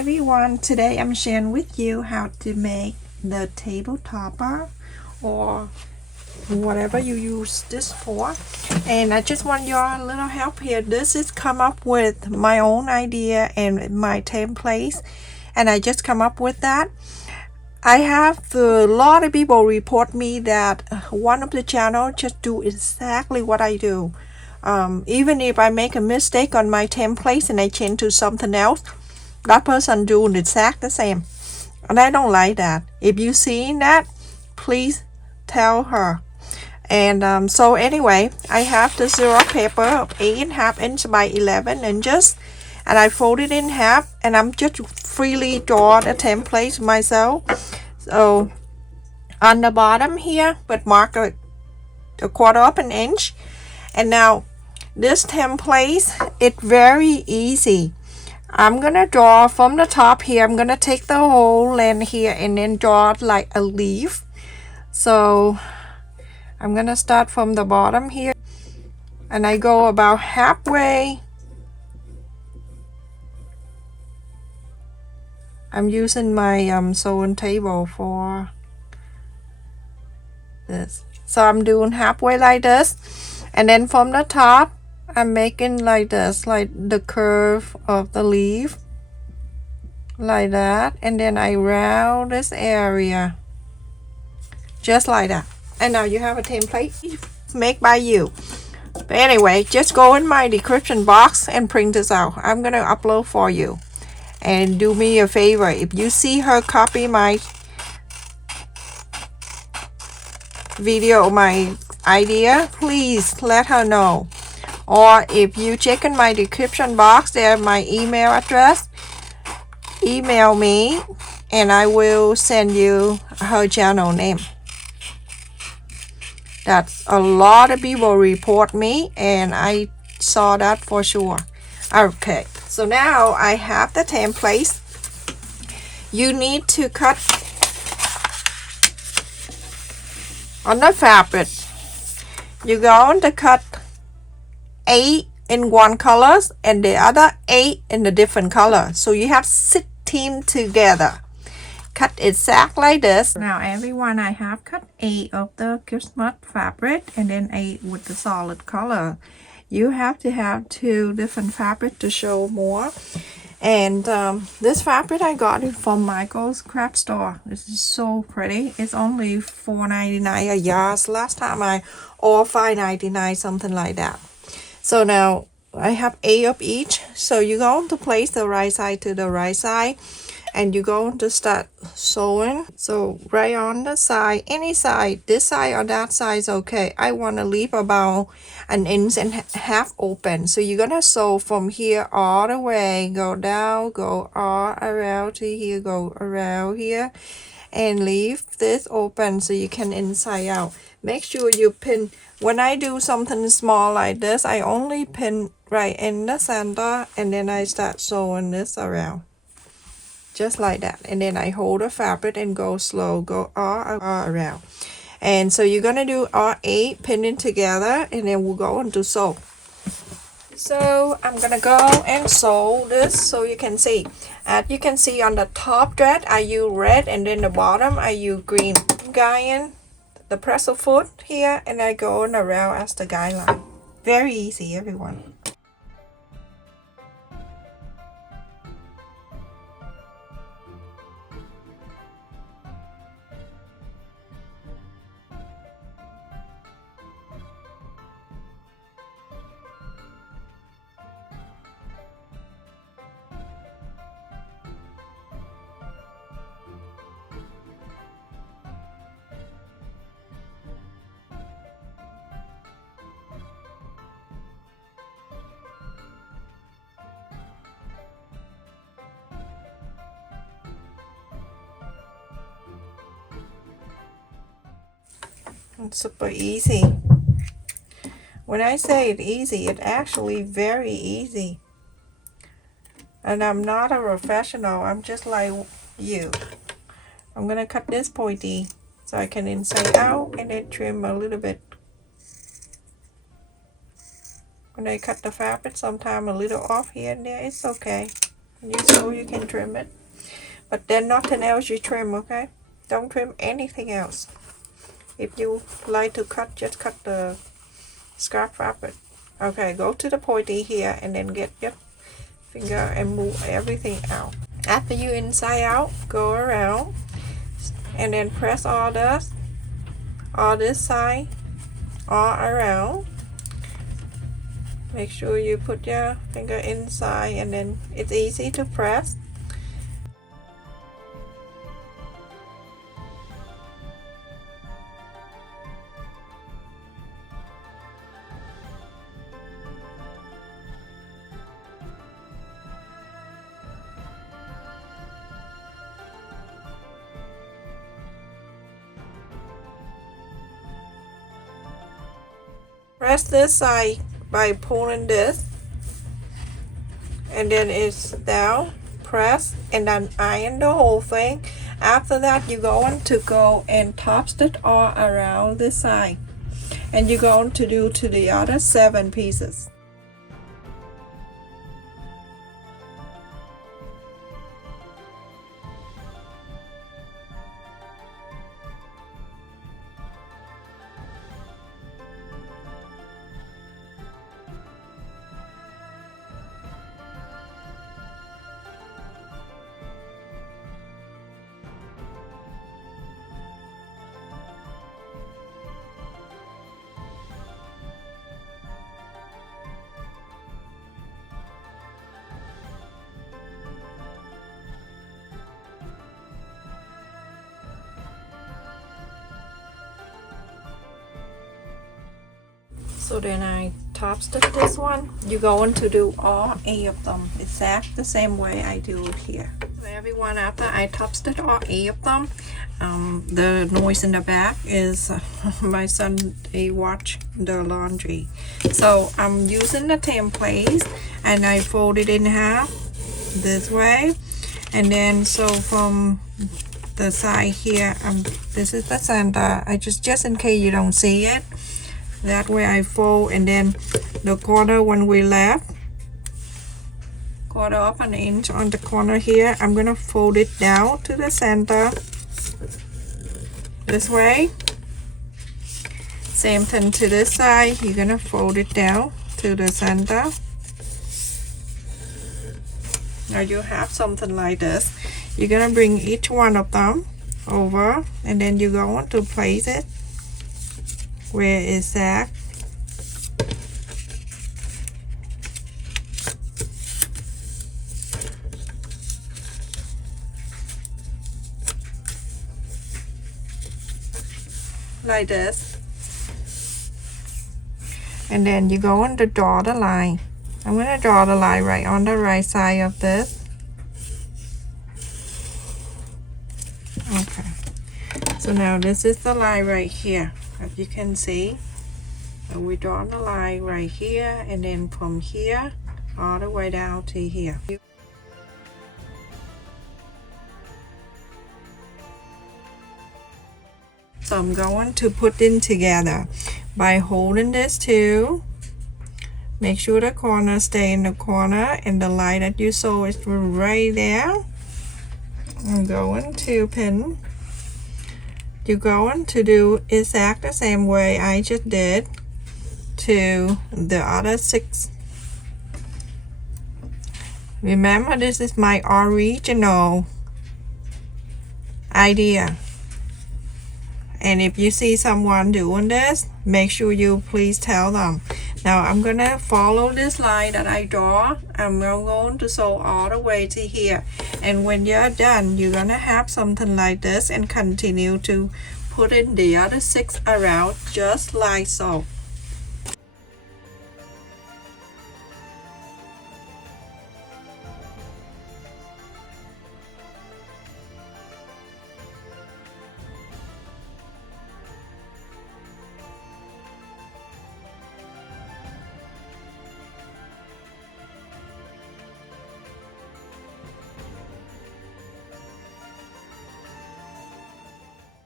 everyone, today I'm sharing with you how to make the table topper or whatever you use this for, and I just want your little help here. This is come up with my own idea and my templates, and I just come up with that. I have a lot of people report me that one of the channel just do exactly what I do. Even if I make a mistake on my templates and I change to something else, that person doing exact the same, and I don't like that. If you see that, please tell her. And so anyway, I have the zero paper of 8.5 inch by 11 inches, and I fold it in half, and I'm just freely draw the template myself. So on the bottom here, but mark a quarter of an inch. And now this template, it's very easy. I'm gonna draw from the top here. I'm gonna take the whole length here and then draw it like a leaf. So I'm gonna start from the bottom here, and I go about halfway. I'm using my sewing table for this. So I'm doing halfway like this, and then from the top I'm making like this, like the curve of the leaf, like that, and then I round this area just like that. And now you have a template made by you. But anyway, just go in my description box and print this out. I'm gonna upload for you. And do me a favor, if you see her copy my video, my idea, please let her know. Or if you check in my description box, there's my email address. Email me and I will send you her channel name. That's a lot of people report me, and I saw that for sure. Okay, so now I have the templates. You need to cut on the fabric. You're going to cut 8 in one color and the other 8 in a different color, so you have 16 together. Cut exact like this. Now everyone, I have cut 8 of the Christmas fabric and then 8 with the solid color. You have to have 2 different fabric to show more. And this fabric I got it from Michael's craft store. This is so pretty. It's only $4.99 a yard. Last time or $5.99, something like that. So now I have 8 of each. So you're going to place the right side to the right side, and you're going to start sewing. So right on the side, any side, this side or that side is okay. I want to leave about 1.5 inches open. So you're gonna sew from here all the way, go down, go all around to here, go around here, and leave this open so you can inside out. Make sure you pin. When I do something small like this, I only pin right in the center, and then I start sewing this around just like that, and then I hold the fabric and go slow, go all around. And so you're gonna do all 8 pinning together, and then we'll go into sew. So I'm gonna go and sew this so you can see. As you can see on the top thread I use red, and then the bottom I use green. Guying the presser foot here, and I go on around as the guideline. Very easy, everyone. It's super easy. When I say it's easy, it's actually very easy. And I'm not a professional, I'm just like you. I'm gonna cut this pointy so I can inside out, and then trim a little bit. When I cut the fabric, sometimes a little off here and there, it's okay. so you can trim it. But then nothing else you trim, okay? Don't trim anything else. If you like to cut, just cut the scrap fabric. Okay, go to the pointy here and then get your finger and move everything out. After you inside out, go around and then press all this side all around. Make sure you put your finger inside and then it's easy to press. Press this side by pulling this, and then it's down, press, and then iron the whole thing. After that, you're going to go and top stitch all around this side, and you're going to do to the other 7 pieces. So then I top stitch this one. You're going to do all 8 of them exact the same way I do it here. So everyone, after I top stitch all 8 of them, the noise in the back is my son, he watch the laundry. So I'm using the template and I fold it in half this way, and then so from the side here, this is the center. I just in case you don't see it, that way I fold, and then the corner when we left, 1/4 inch on the corner here, I'm gonna fold it down to the center this way. Same thing to this side, you're gonna fold it down to the center. Now you have something like this. You're gonna bring each one of them over, and then you're going to place it where it's at. Like this. And then you're going to draw the line. I'm going to draw the line right on the right side of this. Okay. So now this is the line right here. As you can see, and we draw the line right here, and then from here all the way down to here. So I'm going to put in together by holding this too. Make sure the corner stay in the corner and the line that you saw is right there. I'm going to pin. You're going to do exact the same way I just did to the other 6. Remember, this is my original idea, and if you see someone doing this, make sure you please tell them. Now I'm gonna follow this line that I draw. I'm going to sew all the way to here, and when you're done, you're gonna have something like this and continue to put in the other 6 around just like so.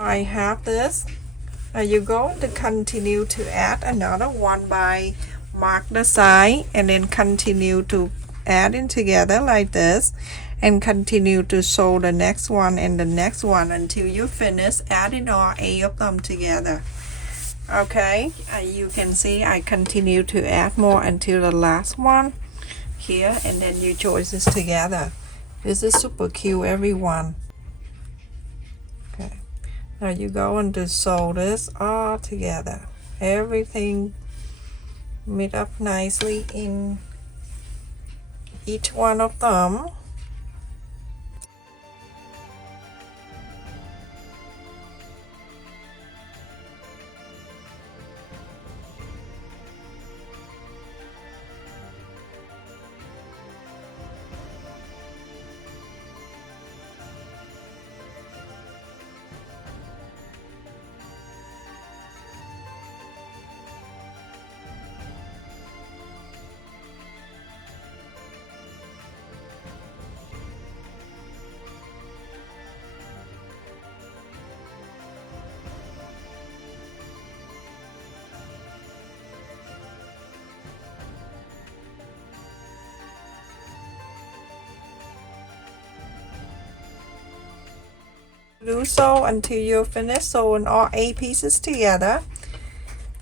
I have this. You're going to continue to add another one by mark the side and then continue to adding together like this and continue to sew the next one and the next one until you finish adding all 8 of them together. Okay, you can see I continue to add more until the last one here, and then you join this together. This is super cute, everyone. Okay, now you go and to sew this all together. Everything meet up nicely in each one of them. Do so until you finish sewing all 8 pieces together,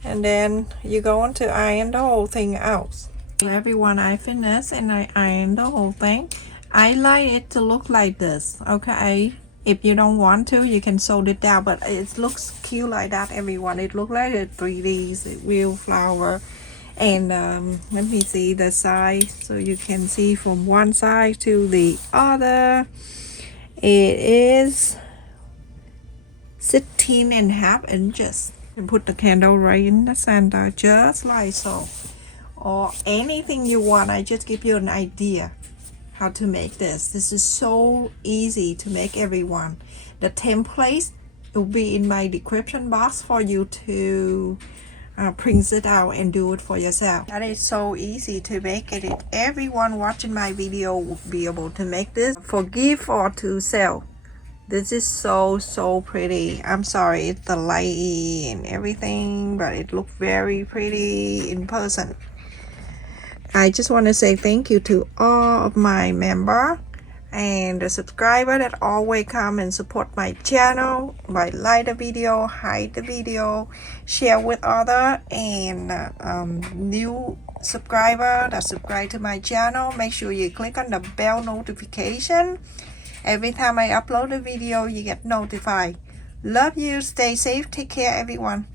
and then you're going to iron the whole thing out. Everyone, I finished and I ironed the whole thing. I like it to look like this. Okay, if you don't want to, you can sew it down, but it looks cute like that, everyone. It looks like a 3D real flower. And let me see the size so you can see from one side to the other. It is 16.5 inches. And put the candle right in the center, just like so. Or anything you want. I just give you an idea how to make this. This is so easy to make, everyone. The template will be in my description box for you to print it out and do it for yourself. That is so easy to make it. Everyone watching my video will be able to make this for gift or to sell. This is so pretty. I'm sorry it's the light and everything, but it looks very pretty in person. I just want to say thank you to all of my members and the subscriber that always come and support my channel by like the video, hide the video, share with other, and new subscriber that subscribe to my channel. Make sure you click on the bell notification. Every time I upload a video, you get notified. Love you. Stay safe. Take care, everyone.